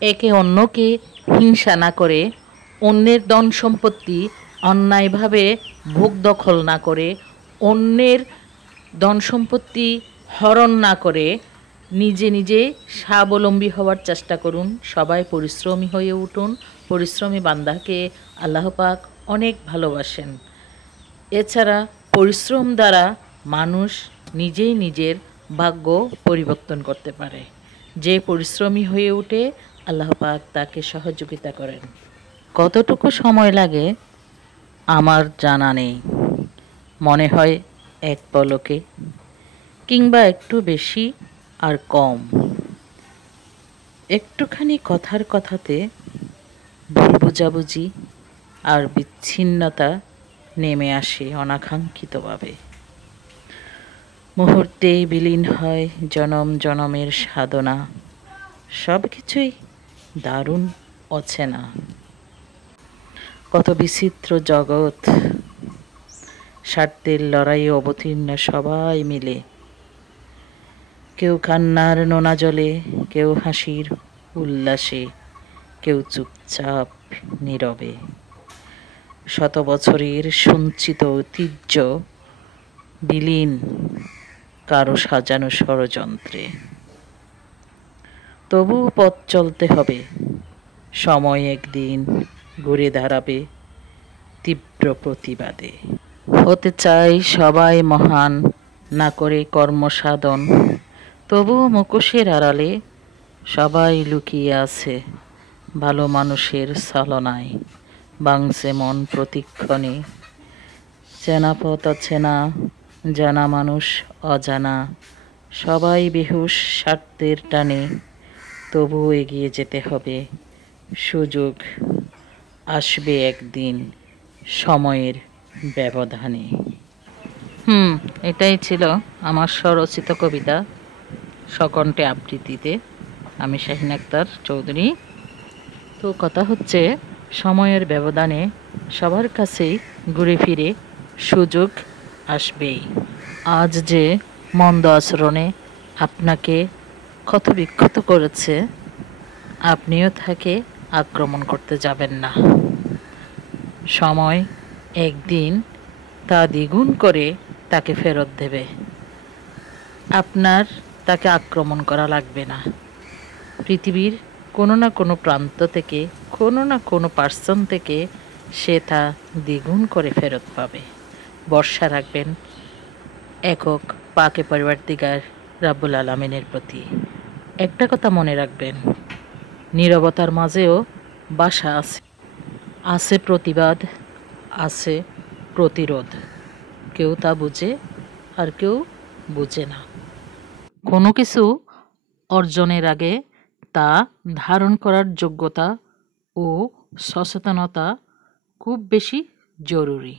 একে অন্যকে হিংসা না করে, অন্যের ধন সম্পত্তি অন্যায়ভাবে ভোগ দখল না করে, অন্যের ধন সম্পত্তি হরণ না করে নিজে নিজে স্বাবলম্বী হওয়ার চেষ্টা করুন। সবাই পরিশ্রমী হয়ে উঠুন। পরিশ্রমী বান্দাকে আল্লাহ পাক অনেক ভালোবাসেন। এছাড়া পরিশ্রম দ্বারা মানুষ নিজেই নিজের ভাগ্য পরিবর্তন করতে পারে। যে পরিশ্রমী হয়ে ওঠে আল্লাহ পাক তাকে সহযোগিতা করেন। কতটুকু সময় লাগে আমার জানা নেই, মনে হয় এক পলকে, কিংবা একটু বেশি আর কম। একটুখানি কথার কথাতে ভুল বোঝাবুঝি আর বিচ্ছিন্নতা নেমে আসে অনাকাঙ্ক্ষিতভাবে। মুহূর্তেই বিলীন হয় জনম জনমের সাধনা। সব কিছুই দারুণ অচেনা। কত বিচিত্র জগৎ, স্বার্থের লড়াইয়ে অবতীর্ণ সবাই মিলে। কেউ কান্নার নোনা জলে, কেউ হাসির উল্লাসে, কেউ চুপচাপ নীরবে। শত বছরের সঞ্চিত ঐতিহ্য বিলীন কারো সাজানো ষড়যন্ত্রে। তবুও পথ চলতে হবে, সময় একদিন ঘুরে দাঁড়াবে তীব্র প্রতিবাদে। হতে চাই সবাই মহান, না করে কর্মসাধন, তবুও মুখোশের আড়ালে সবাই লুকিয়ে আছে ভালো মানুষের ছলনায়। ভাঙছে মন প্রতিক্ষণে, চেনা পথ অচেনা, জানা মানুষ অজানা। সবাই বেহুশ স্বার্থের টানে, তবুও এগিয়ে যেতে হবে। সুযোগ আসবে একদিন সময়ের ব্যবধানে। এটাই ছিল আমার স্বরচিত কবিতা সকণ্ঠে আবৃত্তিতে। আমি শাহিন আক্তার চৌধুরী। তো কথা হচ্ছে, সময়ের ব্যবধানে সবার কাছেই ঘুরে ফিরে সুযোগ আসবেই। আজ যে মন্দ আচরণে আপনাকে ক্ষতবিক্ষত করেছে, আপনিও তাকে আক্রমণ করতে যাবেন না। সময় একদিন তা দ্বিগুণ করে তাকে ফেরত দেবে। আপনার তাকে আক্রমণ করা লাগবে না। পৃথিবীর কোনো না কোনো প্রান্ত থেকে, কোনো না কোনো পার্সন থেকে সে তা দ্বিগুণ করে ফেরত পাবে। ভরসা রাখবেন একক পাকে পরওয়ারদিগার রাব্বুল আলামিনের প্রতি। একটা কথা মনে রাখবেন, নীরবতার মাঝেও ভাষা আছে। আছে প্রতিবাদ, আছে প্রতিরোধ। কেউ তা বুঝে আর কেউ বুঝে না। কোনো কিছু অর্জনের আগে তা ধারণ করার যোগ্যতা ও সচেতনতা খুব বেশি জরুরি।